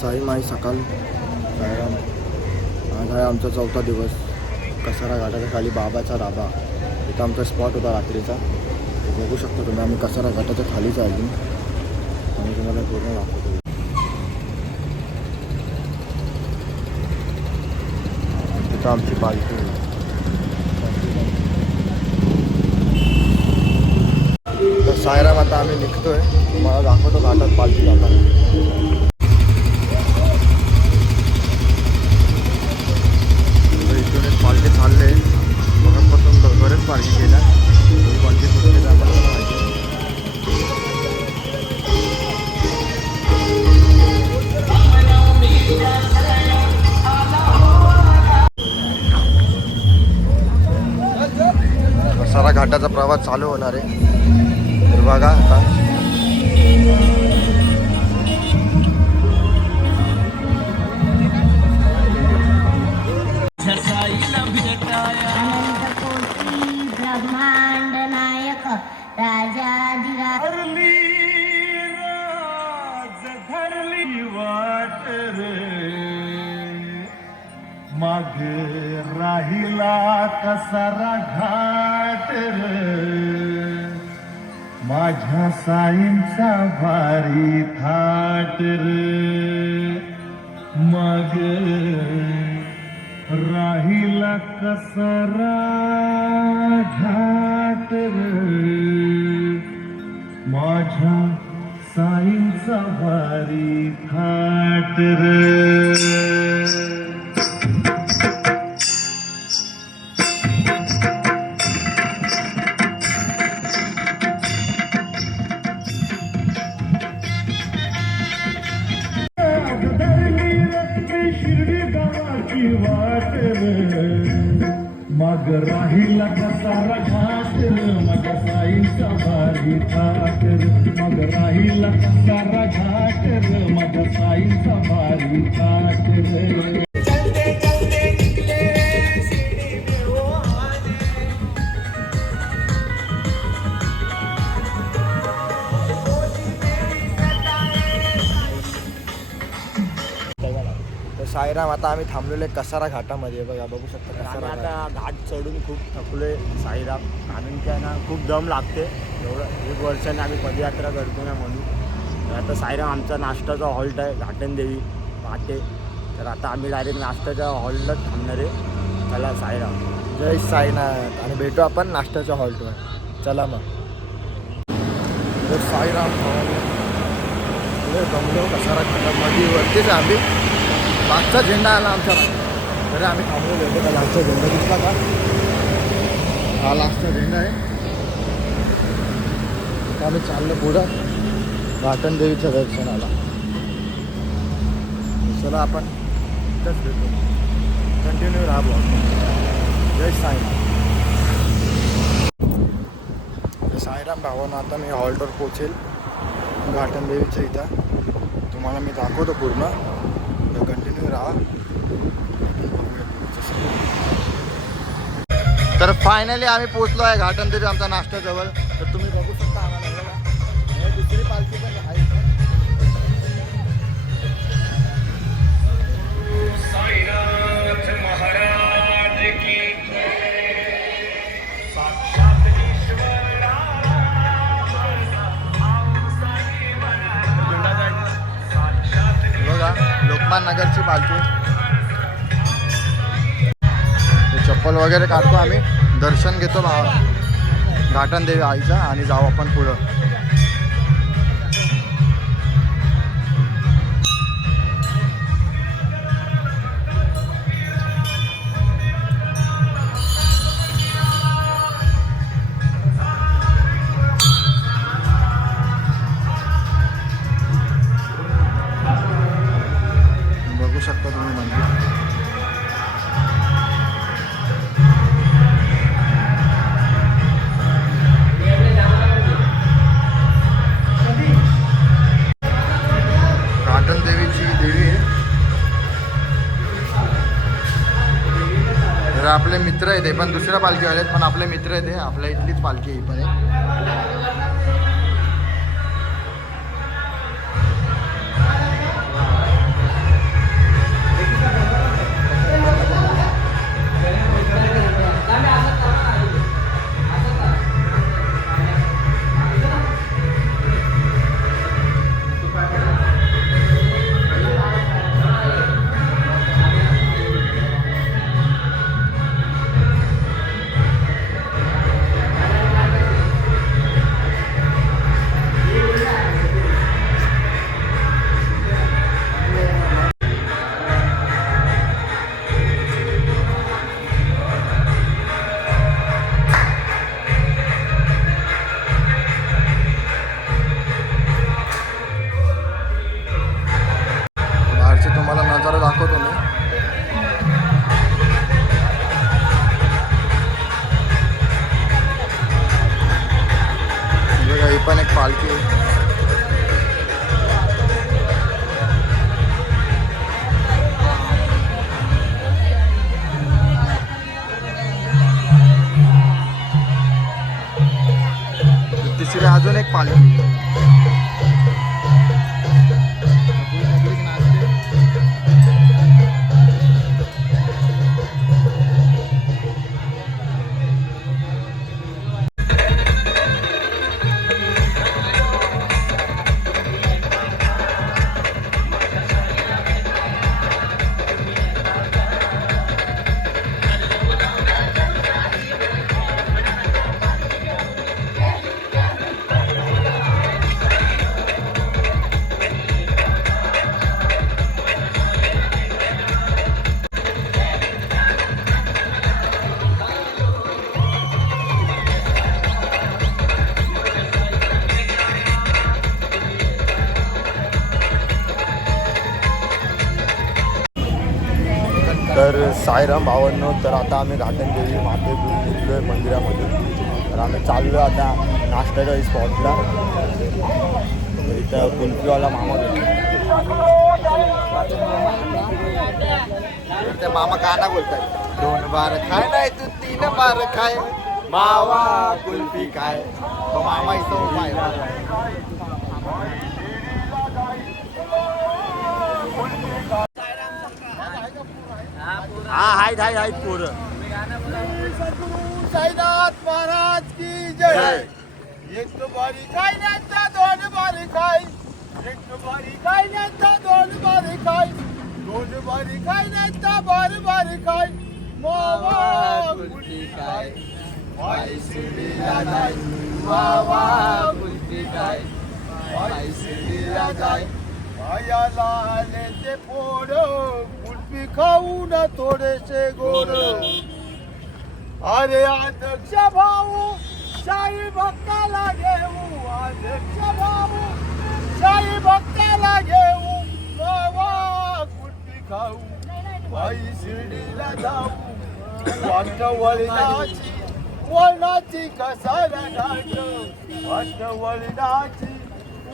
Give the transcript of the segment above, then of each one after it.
साई माई सकाळ व्यायाम आज आहे आमचा चौथा दिवस. कसारा घाटाच्या खाली बाबाचा डाबा इथं आमचा स्पॉट होता रात्रीचा. बघू शकता तुम्ही आम्ही कसारा घाटाच्या खालीच आहे अजून. आणि तुम्हाला पूर्ण दाखवतो. तिथं आमची पालखी तर सायराम आता आम्ही निघतोय. तुम्हाला दाखवतो घाटात पालखी जाताना प्रवास चालू होणार आहे. तर बघा आता. अनंतकोटी ब्रह्मांड नायक राजाधिराज वाट राहिला कसारा घाट रे माझ्या साईंचा भारी थाट मग राहिला कसारा घाट माझ्या साईंचा भारी थाट गावाची वाट मग राहिला कसारा घाट मग साईचा भारी थाट मग राहिला कसारा घाट मग साईचा भारी थाट साईराम आता आम्ही थांबलेलो कसारा घाटामध्ये. बघा बघू शकता कसारा घाट आता घाट. चढून खूप थकलोय साईराम. कारण की आहे ना खूप दम लागते. एवढं एक वर्षाने आम्ही पदयात्रा करतो ना म्हणून. तर आता साईराम आमचा नाश्ताचा हॉल्ट आहे घाटनदेवी पहाटे. तर आता आम्ही डायरेक्ट नाश्त्याच्या हॉल्टलाच थांबणार आहे. चला साईराम. जय साईनाथ. आणि भेटू आपण नाश्त्याच्या हॉल्टवर. चला मग. तर साईराम पुढे जमलो कसारा घाटामध्ये वरतीच आम्ही. मागचा झेंडा आला आमच्या मागे. आम्ही थांबलेलो होतो. का लास्टचा झेंडा दिसला का हा लास्टचा झेंडा आहे. आता आम्ही चाललो पुढं. घाटन देवीच्या दर्शनाला. चला आपण इथंच भेटू. कंटिन्यू राहा ब्लॉग जय साईराम. साईराम भावानं आता मी हॉल्टवर पोचेल घाटन देवीच्या इथं. तुम्हाला मी दाखवतो पूर्ण तर कंटिन्यू राहा तर फायनली आम्ही पोचलो आहे घाटन देवी आमच्या नाश्त्याजवळ तर तुम्ही बघू शकता आम्हाला दुसरी पालखी पण आहे बघा लोकमान नगरची पालखी. चप्पल वगैरे काढतो आम्ही दर्शन घेतो भावा घाटन देवी आईचं आणि जाऊ आपण पुढं. तर आपले मित्र आहेत पण दुसऱ्या पालखीवाले आहेत पण आपले मित्र आहेत हे. आपल्या इथलीच पालखी आहे पालखी तिसरी अजून एक पालखी सायराम साईराम भावांनो तर आता आम्ही घाटन देवी मातेतून निघलो आहे मंदिरामध्ये. तर आम्ही चाललो आता नाश्त्याच्या स्पॉटला इथं कुल्फीवाला मामा भेटला. ते मामा गाणं बोलतात दोन बार खाय नाही तू तीन बार खाय. मावा कुल्फी खाय. तो मामा इथं उभा आहे हाय हाय हाय पोरं. साईनाथ महाराज की जय. एक बारी काय नाही दोन बारी काय? एक बारी काय नाही दोन बारी काय? दोन बारी काय नाही बार बारी काय? मावा गुलटी काय? वाई शिडीला जाय. मावा गुलटी काय? वाई शिडीला जाय. पायाला आले ते पोड कुल्फी खाऊन थोडेसे गोड अरे अध्यक्ष भाऊ शाही भक्ताला घेऊ. अध्यक्ष भाऊ शाही भक्ताला घेऊ. बाबा कुट्टी खाऊ. बाई शिर्डीला जाऊ. वाट वळणाची वळणाची कसाला घाट. वाट वळणाची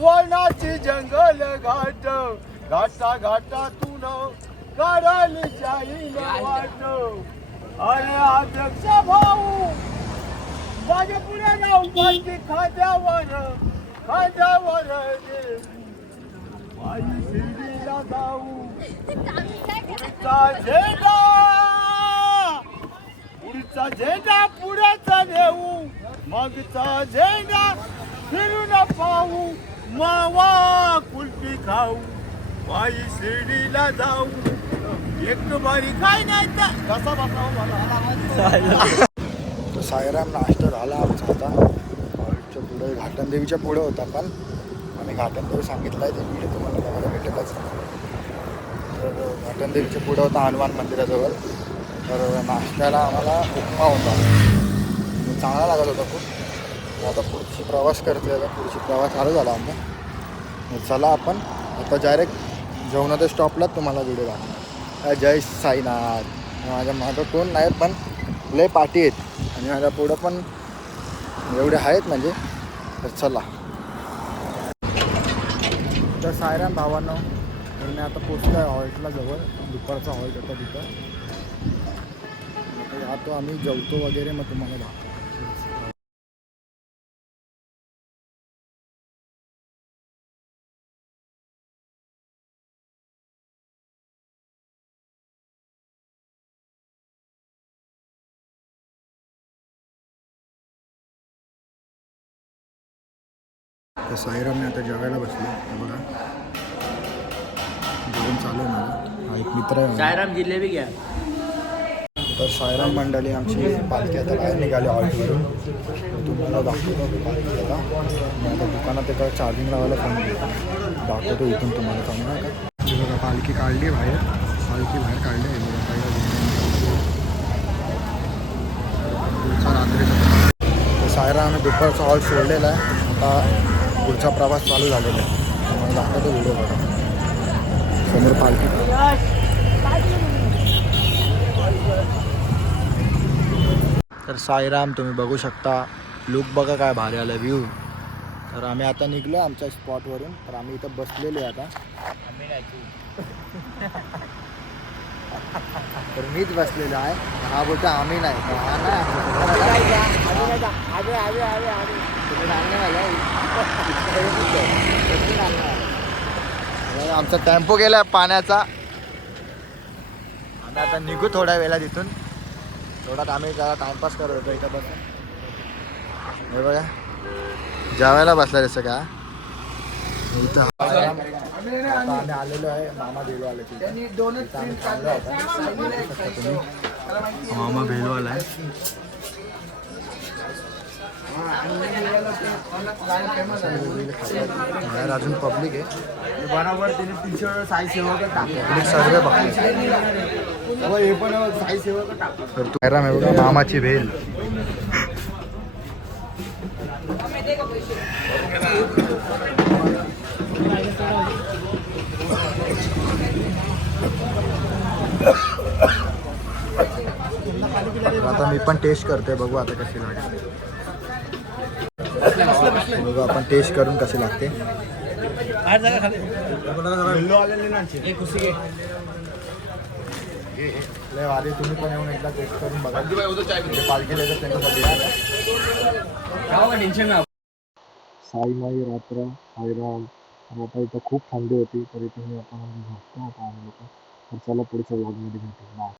वळणाची जंगल घाट. घाटा घाटातून काढाली शाहीला वाट अरे अध्यक्ष भाऊ माझ्या पुढे जाऊन पालखी खांद्यावर खांद्यावर. आई शिर्डीला जाऊ. पुढचा झेंडा पुढचा झेंडा पुढेचा नेऊ. मगचा झेंडा फिरून पाहू. मावा कुल्फी खाऊ. वाई शिर्डीला जाऊ. एक बारी काय नाही तर कसा सायराम नाश्ता झाला आमचा आता. हॉलच्या पुढे घाटनदेवीच्या पुढे होता पण. आम्ही घाटनदेवी सांगितलं आहे ते व्हिडिओ तुम्हाला बघायला भेटेलच. तर घाटनदेवीच्या पुढे होता हनुमान मंदिराजवळ. तर नाश्त्याला आम्हाला उपमा होता. चांगला लागत होता खूप. आता पुढची प्रवास करते आता पुढची प्रवास चालू झाला आमचा. चला आपण आता डायरेक्ट जेवणाच्या स्टॉपलाच तुम्हाला व्हिडिओ दाखवतो. जय साईनाथ. माझ्या मागं कोण नाही पण लय पाठी आहेत. आणि माझ्या पुढं पण एवढे आहेत म्हणजे तर चला. तर सायराम भावांनो तर मी आता पोचलो आहे हॉल्टला जवळ दुपारचा हॉल्ट होता तिथं. आता आम्ही जेवतो वगैरे मग तुम्हाला दाखवतो. तर साईरामने आता जेवायला बसले. हे बघा. जेवण चालू आहे माझं. हा एक मित्र आहे. सायराम जिलेबी घ्या. तर सायराम मंडळी आमची पालखी आता बाहेर निघाली हॉल्टवरून तर तुम्हाला दाखवतो मी पालखी आता. मी आता दुकानात एका चार्जिंग लावायला फोन केला. दाखवतो इथून तुम्हाला चांगला का? हे बघा पालखी काढली बाहेर. पालखी बाहेर काढली आहे. बघा पुढचा रात्रीचा. तर सायरा आम्ही दुपारचा हॉल सोडलेला आहे. आता पुढचा प्रवास चालू झालेला आहे. तुम्हाला दाखवतो व्हिडिओ बघा. समोर पालखी. तर साईराम तुम्ही बघू शकता. लुक बघा काय भारी आलं व्ह्यू तर आम्ही आता निघलो आमच्या स्पॉटवरून तर आम्ही इथं बसलेलो आहे आता. तर मीच बसलेलो आहे. हा बोलतो आम्ही नाही. हा नाही. आमचा टेम्पो गेला पाण्याचा. आम्ही आता निघू थोड्या वेळा तिथून थोडा आम्ही जरा टाइमपास करत होतो इथं बसून. हे बघा. जेवायला बसला रे सगळा इथं आम्ही आलेलो आहे. मामा भेलो आले मामा भेलो आहे बाहेर अजून पब्लिक आहे. बरोबर त्याने तीनशे साई सेवक पब्लिक सर्व बघते हे पण साई सेवक तर तू काय आहे बघा मामाची भेल आता मी पण टेस्ट करतोय बघू आता कशी लागते. बघू आपण टेस्ट करून कशी लागते? लय वारी तुम्ही पण येऊन एकदा टेस्ट करून बघा. म्हणजे त्यांच्यासाठी साईमाई रात्र साईराम आता इथं खूप थंडी होती तरी तुम्ही आपण झोपतो आता आम्ही लोक तर चला पुढच्या ब्लॉगमध्ये भेटू. बाय